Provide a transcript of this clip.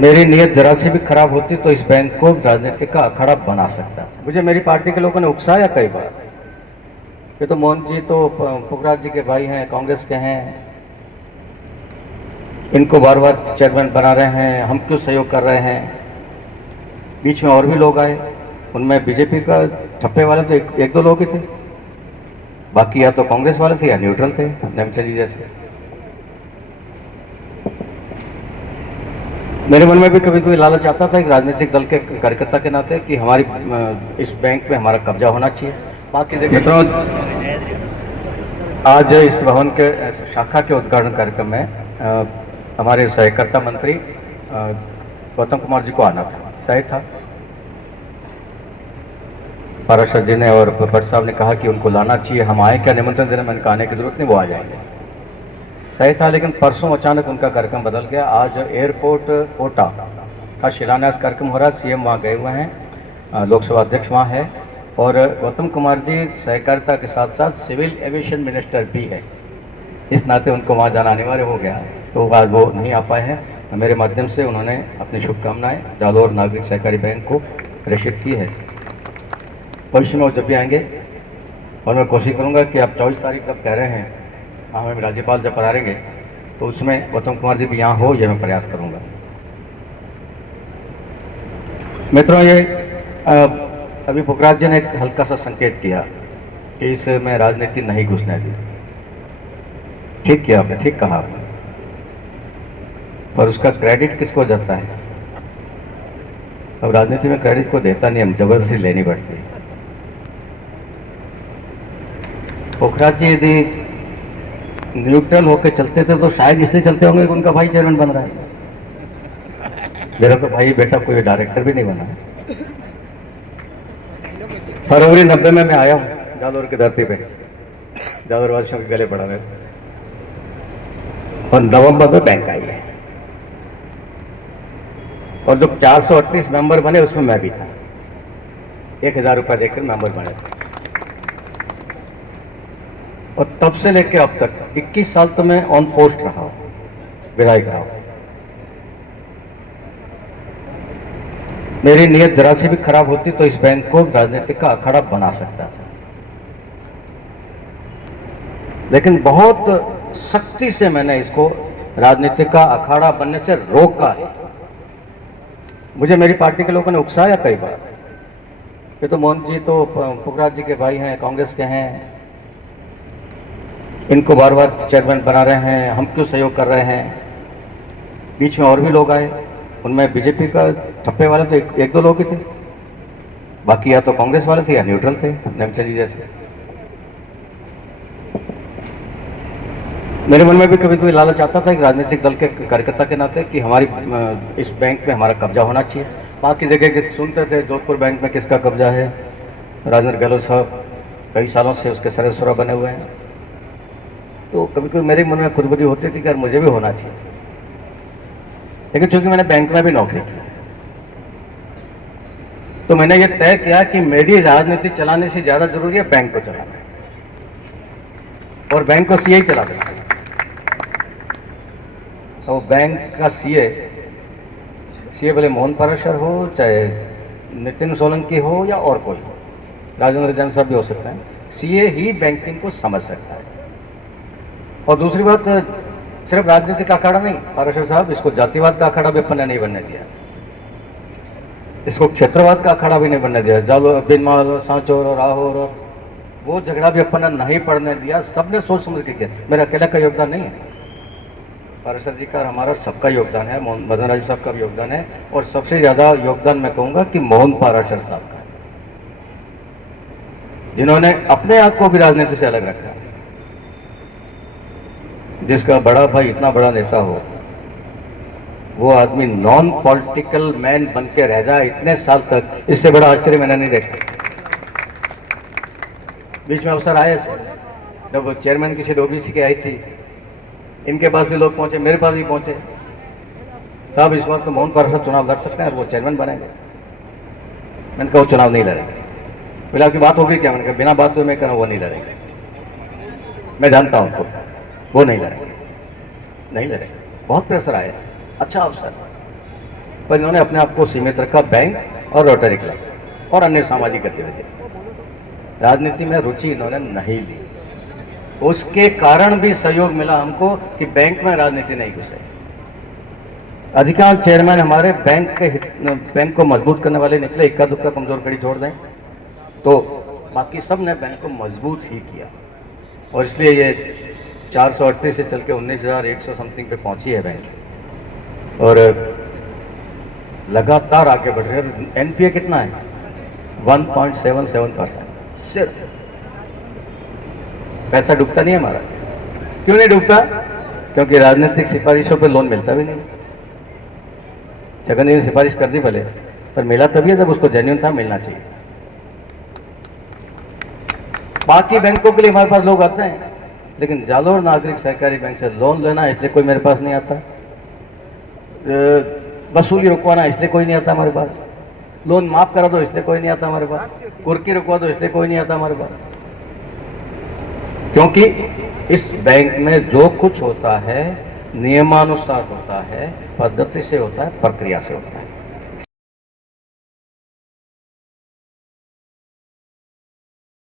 मेरी नीयत जरा सी भी खराब होती तो इस बैंक को राजनीतिक का अखाड़ा बना सकता था। मुझे मेरी पार्टी के लोगों ने उकसाया कई बार। ये तो मोहन जी तो पुखराज जी के भाई हैं, कांग्रेस के हैं, इनको बार बार चेयरमैन बना रहे हैं, हम क्यों सहयोग कर रहे हैं। बीच में और भी लोग आए, उनमें बीजेपी का ठप्पे वाले तो एक दो लोग ही थे, बाकी या तो कांग्रेस वाले थे या न्यूट्रल थे, नेमचंद जी जैसे। मेरे मन में भी कभी कभी लालच आता था एक राजनीतिक दल के कार्यकर्ता के नाते कि हमारी इस बैंक में हमारा कब्जा होना चाहिए। बाकी मित्रों, आज इस भवन के शाखा के उद्घाटन कार्यक्रम में हमारे सहकारिता मंत्री गौतम कुमार जी को आना था, तय था। पाराशर जी ने और भट्ट साहब ने कहा कि उनको लाना चाहिए, हम आए क्या निमंत्रण देने, मैंने कहा आने की जरूरत नहीं, वो आ जाएंगे, तय था। लेकिन परसों अचानक उनका कार्यक्रम बदल गया। आज एयरपोर्ट कोटा का शिलान्यास कार्यक्रम हो रहा है, सीएम वहाँ गए हुए हैं, लोकसभा अध्यक्ष वहाँ है, और गौतम कुमार जी सहकारिता के साथ साथ सिविल एविएशन मिनिस्टर भी है, इस नाते उनको वहाँ जाना अनिवार्य हो गया। तो आज वो नहीं आ पाए हैं। मेरे माध्यम से उन्होंने अपनी शुभकामनाएं जालोर नागरिक सहकारी बैंक को प्रेषित की है। भविष्य में वो जब भी आएंगे, और मैं कोशिश करूँगा कि आप 24 तारीख जब कह रहे हैं हमें राज्यपाल जब पधारेंगे तो उसमें गौतम कुमार जी भी यहाँ हो, यह मैं प्रयास करूँगा। मित्रों, ये अभी पुखराज जी ने एक हल्का सा संकेत किया कि इसमें राजनीति नहीं घुसने दी। ठीक किया आपने, ठीक कहा आपने, पर उसका क्रेडिट किसको जाता है? अब राजनीति में क्रेडिट को देता नहीं, हम जबरदस्ती लेनी पड़ती है। पुखराज जी यदि न्यूट्रल होकर चलते थे तो शायद इसलिए चलते होंगे कि उनका भाई चेयरमैन बन रहा है। मेरा तो भाई बेटा कोई डायरेक्टर भी नहीं बना है। फरवरी 90 में मैं आया हूँ जालोर की धरती पे, जालोर वासियों के गले पड़ा है, और नवंबर में बैंक आई है, और जो 438 मेंबर बने उसमें मैं भी था। 1000 रुपये देकर मेंबर बने थे, और तब से लेकर अब तक 21 साल तो मैं ऑन पोस्ट रहा हूं, विधायक रहा हूं। मेरी नीयत जरा सी भी खराब होती तो इस बैंक को राजनीतिक का अखाड़ा बना सकता था, लेकिन बहुत सख्ती से मैंने इसको राजनीतिक का अखाड़ा बनने से रोका है। मुझे मेरी पार्टी के लोगों ने उकसाया कई बार। ये तो मोहन जी तो पुखराज जी के भाई हैं, कांग्रेस के हैं, इनको बार बार चेयरमैन बना रहे हैं, हम क्यों सहयोग कर रहे हैं। बीच में और भी लोग आए, उनमें बीजेपी का ठप्पे वाले तो एक दो लोग ही थे, बाकी या तो कांग्रेस वाले थे या न्यूट्रल थे, नेमचंद जी जैसे। मेरे मन में भी कभी कभी लालच आता था एक राजनीतिक दल के कार्यकर्ता के नाते कि हमारी इस बैंक में हमारा कब्जा होना चाहिए। बाकी जगह के सुनते थे जोधपुर बैंक में किसका कब्जा है, राजेंद्र गहलोत साहब कई सालों से उसके सरेसुरा बने हुए हैं। तो कभी कभी मेरे मन में खुदबुदी होती थी कि यार मुझे भी होना चाहिए, लेकिन चूंकि मैंने बैंक में भी नौकरी की तो मैंने ये तय किया कि मेरी राजनीति चलाने से ज्यादा जरूरी है बैंक को चलाना, और बैंक को सीए ही चला सकता है। तो बैंक का सीए भले मोहन पाराशर हो, चाहे नितिन सोलंकी हो या और कोई हो, राजेंद्र जैन साहब भी हो सकता है, सीए ही बैंकिंग को समझ सकता है। और दूसरी बात, सिर्फ राजनीति का अखाड़ा नहीं, पाराशर साहब, इसको जातिवाद का अखाड़ा भी अपन ने नहीं बनने दिया, इसको क्षेत्रवाद का अखाड़ा भी नहीं बनने दिया। जालो बिनमाल, सांचौर और आहोर और वो झगड़ा भी अपन ने नहीं पड़ने दिया। सबने सोच समझ के किया, मेरा अकेला का योगदान नहीं है, पाराशर जी का और हमारा सबका योगदान है, मदन राज साहब का भी योगदान है, और सबसे ज्यादा योगदान मैं कहूँगा कि मोहन पाराशर साहब का, जिन्होंने अपने आप को भी राजनीति से अलग रखा। जिसका बड़ा भाई इतना बड़ा नेता हो, वो आदमी नॉन पॉलिटिकल मैन बन के रह जाए इतने साल तक, इससे बड़ा आश्चर्य मैंने नहीं देखा। बीच में अवसर आए, जब वो चेयरमैन की सीट ओबीसी की आई थी, इनके पास भी लोग पहुंचे, मेरे पास भी पहुंचे, साहब इस बार तो मोहन पाराशर चुनाव लड़ सकते हैं और वो चेयरमैन बनेंगे। मैंने कहा वो चुनाव नहीं लड़ेंगे। बोले आपकी बात होगी क्या? मैंने कहा बिना बात हुए मैं कह रहा हूँ वो नहीं लड़ेंगे, मैं जानता हूँ उनको, वो नहीं लड़ेंगे, नहीं लड़ेंगे। बहुत प्रेशर आया, अच्छा अवसर, पर इन्होंने अपने आप को सीमित रखा बैंक और रोटरी क्लब और अन्य सामाजिक गतिविधि। राजनीति में रुचि इन्होंने नहीं ली। उसके कारण भी सहयोग मिला हमको कि बैंक में राजनीति नहीं घुसे। अधिकांश चेयरमैन हमारे बैंक को मजबूत करने वाले निकले, इक्का दुक्का कमजोर कड़ी छोड़ दें तो बाकी सब ने बैंक को मजबूत ही किया, और इसलिए ये 438 से चल के 19,100 समथिंग पे पहुंची है बैंक, और लगातार आगे बढ़ रही है। एनपीए कितना है? 1.77%। सिर्फ पैसा डूबता नहीं है हमारा। क्यों नहीं डूबता? क्योंकि राजनीतिक सिफारिशों पे लोन मिलता भी नहीं। जगन ने सिफारिश कर दी भले, पर मिला तभी है जब उसको जेन्युइन था, मिलना चाहिए। बाकी बैंकों के लिए हमारे पास लोग आते हैं, लेकिन जालोर नागरिक सहकारी बैंक से लोन लेना इसलिए कोई मेरे पास नहीं आता, वसूली रुकवाना इसलिए कोई नहीं आता हमारे पास, लोन माफ करा दो इसलिए कोई नहीं आता हमारे पास, कुर्की रुकवा दो इसलिए कोई नहीं आता हमारे पास। क्योंकि इस बैंक में जो कुछ होता है नियमानुसार होता है, पद्धति से होता है, प्रक्रिया से होता है।